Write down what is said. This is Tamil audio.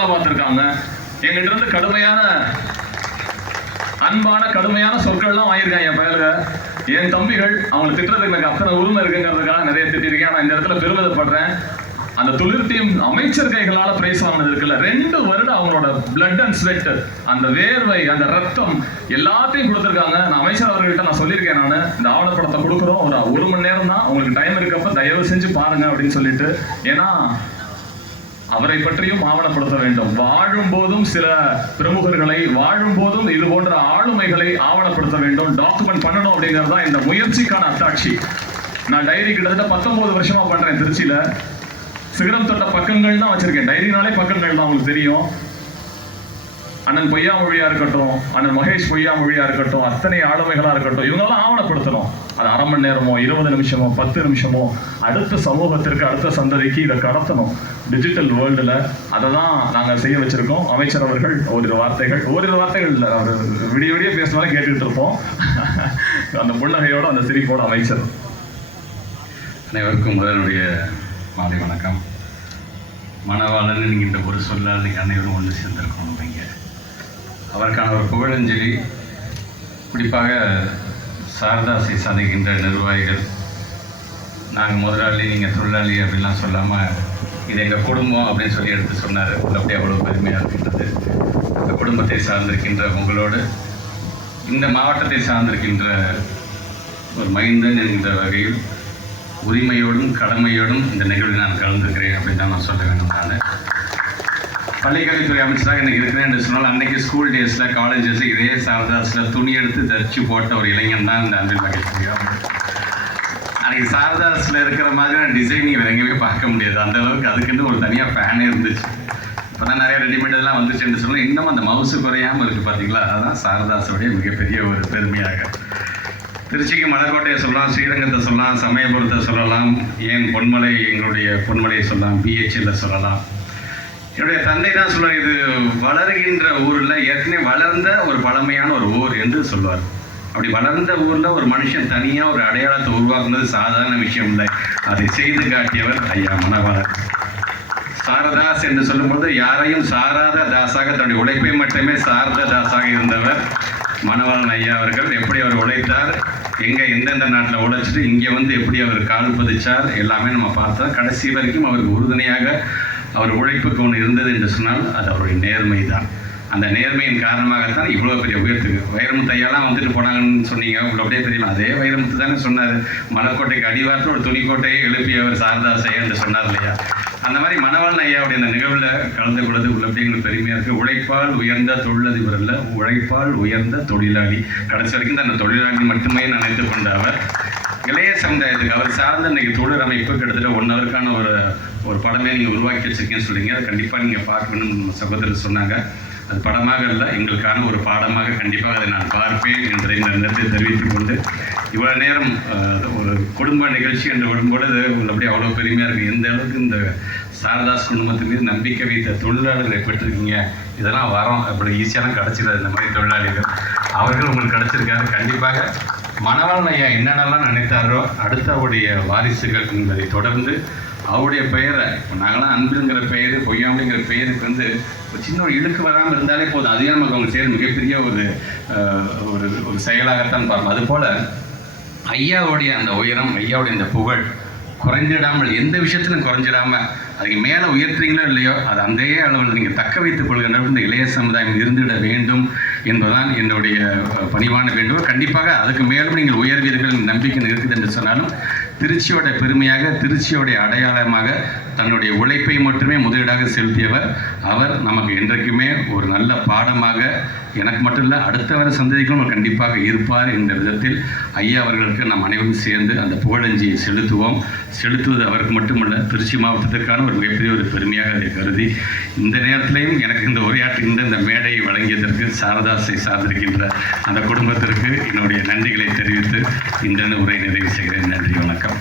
வேலை பார்த்துருக்காங்க. எங்கிட்ட இருந்து கடுமையான அன்பான கடுமையான சொற்கள்லாம் வாங்கியிருக்காங்க என் பயலுக. என் தம்பிகள் அவங்களை திட்டுறதுக்கு எனக்கு அத்தனை உரிமை இருக்குங்கிறதுக்காக நிறைய திட்டிருக்கேன். நான் இந்த இடத்துல பெருமிதப்படுறேன். அந்த துளிர்த்தியும் அமைச்சர் கைகளால் பிரைஸ் வாங்கினது இருக்குல்ல. ரெண்டு வருடம் அவங்களோட பிளட் அண்ட் ஸ்வெட் அந்த வேர்வை அந்த ரத்தம் எல்லாத்தையும் கொடுத்துருக்காங்க. நான் அமைச்சர் அவர்கள்ட்ட நான் சொல்லியிருக்கேன் நான். இந்த ஆவணப்படத்தை கொடுக்குறோம். ஒரு ஒரு மணி நேரம் தான் உங்களுக்கு டைம் இருக்கப்ப தயவு செஞ்சு பாருங்க அப்படின்னு சொல்லிட்டு. ஏன்னா அவரை பற்றியும் ஆவணப்படுத்த வேண்டும். வாழும் போதும் சில பிரமுகர்களை வாழும் போதும் இது போன்ற ஆளுமைகளை ஆவணப்படுத்த வேண்டும். டாக்குமெண்ட் பண்ணணும் அப்படிங்கிறது தான் இந்த முயற்சிக்கான அத்தாட்சி நான் டைரி கிட்டத்தட்ட பத்தொன்பது வருஷமா பண்றேன் திருச்சியில. சிகரம் தொட்ட பக்கங்கள் தான் வச்சிருக்கேன். டைரினாலே பக்கங்கள் தான் உங்களுக்கு தெரியும். அண்ணன் பொய்யா மொழியா இருக்கட்டும் அண்ணன் மகேஷ் பொய்யா மொழியா இருக்கட்டும் அத்தனை ஆளுமைகளா இருக்கட்டும் இவங்கெல்லாம் ஆவணப்படுத்தணும். மணி நேரமோ இருபது நிமிஷமோ பத்து நிமிஷமோ அடுத்த சமூகத்திற்கு அடுத்த சந்ததிக்கு இதை கடத்தணும். டிஜிட்டல் வேர்ல்டில் அதை தான் நாங்கள் செய்ய வச்சுருக்கோம். அமைச்சர் அவர்கள் ஓரிரு வார்த்தைகள் ஓரிரு வார்த்தைகள் இல்லை அவர் விடிய விடிய பேசினாலும் கேட்டுக்கிட்டு இருப்போம். அந்த புன்னகையோட அந்த சிரிப்போட அமைச்சர். அனைவருக்கும் முதலுடைய மாலை வணக்கம். மணவாளன் என்கின்ற ஒரு சொல்லால் நீங்கள் அனைவரும் ஒன்று சேர்ந்திருக்கணும் இங்கே அவருக்கான ஒரு புகழஞ்சலி குறிப்பாக சாரதாசை சந்திக்கின்ற நிர்வாகிகள் நாங்கள் முதலாளி நீங்கள் தொழிலாளி அப்படிலாம் சொல்லாமல் இது எங்கள் குடும்பம் அப்படின்னு சொல்லி எடுத்து சொன்னார். அப்படி அவ்வளோ பெருமையாக இருக்கின்றது. அந்த குடும்பத்தை சார்ந்திருக்கின்ற உங்களோடு இந்த மாவட்டத்தை சார்ந்திருக்கின்ற ஒரு மைந்தன் என்கின்ற வகையில் உரிமையோடும் கடமையோடும் இந்த நிகழ்வில் நான் கலந்துருக்கிறேன் அப்படின்னு தான் நான் சொல்ல வேண்டும் நான். பள்ளிக்கல்வித்துறை அமைச்சராக எனக்கு இருக்கிறேன் என்று சொன்னால் அன்னைக்கு ஸ்கூல் டேஸில் காலேஜஸில் இதே சாரதாஸில் துணி எடுத்து தச்சு போட்ட ஒரு இளைஞன் தான் இந்த அன்பில் மகிழ்ச்சி அன்னைக்கு சாரதாஸில் இருக்கிற மாதிரியான டிசைனிங் வேறு எங்கேயுமே பார்க்க முடியாது. அந்த அளவுக்கு அதுக்குன்னு ஒரு தனியாக ஃபேனே இருந்துச்சு. இப்போ தான் நிறைய ரெடிமேட் எல்லாம் வந்துச்சுன்னு சொன்னால் இன்னும் அந்த மவுசு குறையாமல் இருக்குது பார்த்தீங்களா? அதுதான் சாரதாஸுடைய மிகப்பெரிய ஒரு பெருமையாக. திருச்சிக்கு மலர்கோட்டையை சொல்லலாம் ஸ்ரீரங்கத்தை சொல்லலாம் சமயபுரத்தை சொல்லலாம் ஏன் பொன்மலை எங்களுடைய பொன்மலையை சொல்லலாம் பிஹெச்எல்ல சொல்லலாம். என்னுடைய தந்தை தான் சொல்லுவார் இது வளர்கின்ற ஊரில் ஏற்கனவே வளர்ந்த ஒரு பழமையான ஒரு ஊர் என்று சொல்லுவார். அப்படி வளர்ந்த ஊரில் ஒரு மனுஷன் தனியாக ஒரு அடையாளத்தை உருவாக்குனது சாதாரண விஷயம் இல்லை. அதை செய்து காட்டியவர் ஐயா மணவாளர். சாரதாஸ் என்று சொல்லும்போது யாரையும் சாராத தாசாக தன்னுடைய உழைப்பை மட்டுமே சார்ந்த தாசாக இருந்தவர் மணவாளன் ஐயா அவர்கள். எப்படி அவர் உழைத்தார் எங்கே எந்தெந்த நாட்டில் உழைச்சிட்டு இங்கே வந்து எப்படி அவர் கால் பதிச்சார் எல்லாமே நம்ம பார்த்தோம். கடைசி வரைக்கும் அவருக்கு உறுதுணையாக அவர் உழைப்புக்கு ஒன்று இருந்தது என்று சொன்னால் அது அவருடைய நேர்மை தான். அந்த நேர்மையின் காரணமாகத்தான் இவ்வளோ பெரிய உயர்த்துக்கு வைரமுத்து ஐயாலாம் வந்துட்டு போனாங்கன்னு சொன்னீங்க. உங்களுக்கு அப்படியே தெரியும்? அதே வைரமுத்து தானே சொன்னார். மலக்கோட்டைக்கு அடிவாரத்தில் ஒரு துணிக்கோட்டையை எழுப்பியவர் சாரதாசை என்று சொன்னார் இல்லையா? அந்த மாதிரி மணவாளன் ஐயாவுடைய அந்த நிகழ்வில் கலந்து கொள்வது உள்ள எங்களுக்கு பெருமையாக இருக்குது உழைப்பால் உயர்ந்த தொழிலதிபர் அல்ல உழைப்பால் உயர்ந்த தொழிலாளி. கடைசி வரைக்கும் அந்த தொழிலாளி மட்டுமே நினைத்து கொண்ட அவர். இளைய சமுதாயத்துக்கு அவர் சார்ந்த இன்னைக்கு தொழில் அமைப்பு கிட்டத்தட்ட ஒன் ஹவருக்கான ஒரு ஒரு படமே நீங்கள் உருவாக்கி வச்சிருக்கீங்கன்னு சொல்றீங்க. அதை கண்டிப்பாக நீங்கள் பார்க்கணும்னு நம்ம சகோதரர் சொன்னாங்க. அது படமாக இல்லை எங்களுக்கான ஒரு பாடமாக கண்டிப்பாக அதை நான் பார்ப்பேன் என்பதை இந்த நேரத்தில் தெரிவித்துக் கொண்டு இவ்வளோ நேரம் ஒரு குடும்ப நிகழ்ச்சி என்று வரும்பொழுது அப்படியே அவ்வளோ பெருமையாக இருக்குது எந்த அளவுக்கு இந்த சாரதாஸ் குடும்பத்தின் மீது நம்பிக்கை வைத்த தொழிலாளர்களை பெற்றிருக்கீங்க? இதெல்லாம் வரோம். அப்படி ஈஸியான கிடச்சிடாது இந்த மாதிரி தொழிலாளிகள். அவர்கள் உங்களுக்கு கிடச்சிருக்காரு கண்டிப்பாக மணவாளன் ஐயா என்னென்னலாம் நினைத்தாரோ அடுத்தவுடைய வாரிசுகள் என்பதை தொடர்ந்து அவருடைய பெயரை நாங்களாம் அன்புங்கிற பெயர் பொய்யாமலிங்கிற பெயருக்கு வந்து ஒரு சின்ன ஒரு இழுக்கு வராமல் இருந்தாலே போதும். அதுவே நமக்கு அவங்க செய்கிற மிகப்பெரிய ஒரு ஒரு ஒரு செயலாகத்தான் பார்ப்போம். அதுபோல் ஐயாவுடைய அந்த உயரம் ஐயாவுடைய இந்த புகழ் குறைஞ்சிடாமல் எந்த விஷயத்திலும் குறைஞ்சிடாமல் அதுக்கு மேலே உயர்த்துறீங்களோ இல்லையோ அது அந்த அளவில் நீங்கள் தக்க வைத்துக் கொள்கின்ற அளவுக்கு இந்த இளைய சமுதாயம் இருந்துவிட வேண்டும் என்பதுதான் என்னுடைய பணிவான வேண்டுகோள். கண்டிப்பாக அதுக்கு மேலும் நீங்கள் உயர்வீர்கள் நம்பிக்கை இருக்குது என்று சொன்னாலும் திருச்சியோட பெருமையாக திருச்சியோடைய அடையாளமாக தன்னுடைய உழைப்பை மட்டுமே முதலீடாக செலுத்தியவர். அவர் நமக்கு என்றைக்குமே ஒரு நல்ல பாடமாக எனக்கு மட்டும் இல்லை அடுத்த வர சந்ததிக்கும் கண்டிப்பாக இருப்பார் என்ற விதத்தில் ஐயா அவர்களுக்கு நாம் அனைவரும் சேர்ந்து அந்த புகழஞ்சியை செலுத்துவோம். செலுத்துவது அவருக்கு மட்டுமல்ல திருச்சி மாவட்டத்திற்கான ஒரு மிகப்பெரிய ஒரு பெருமையாக அதை கருதி இந்த நேரத்திலையும் எனக்கு இந்த உரையாற்றுகின்ற இந்த மேடையை வழங்கியதற்கு சாரதாசை சார்ந்திருக்கின்ற அந்த குடும்பத்திற்கு என்னுடைய நன்றிகளை தெரிவித்து இந்த உரை நிறைவு செய்கிறேன். நன்றி வணக்கம்.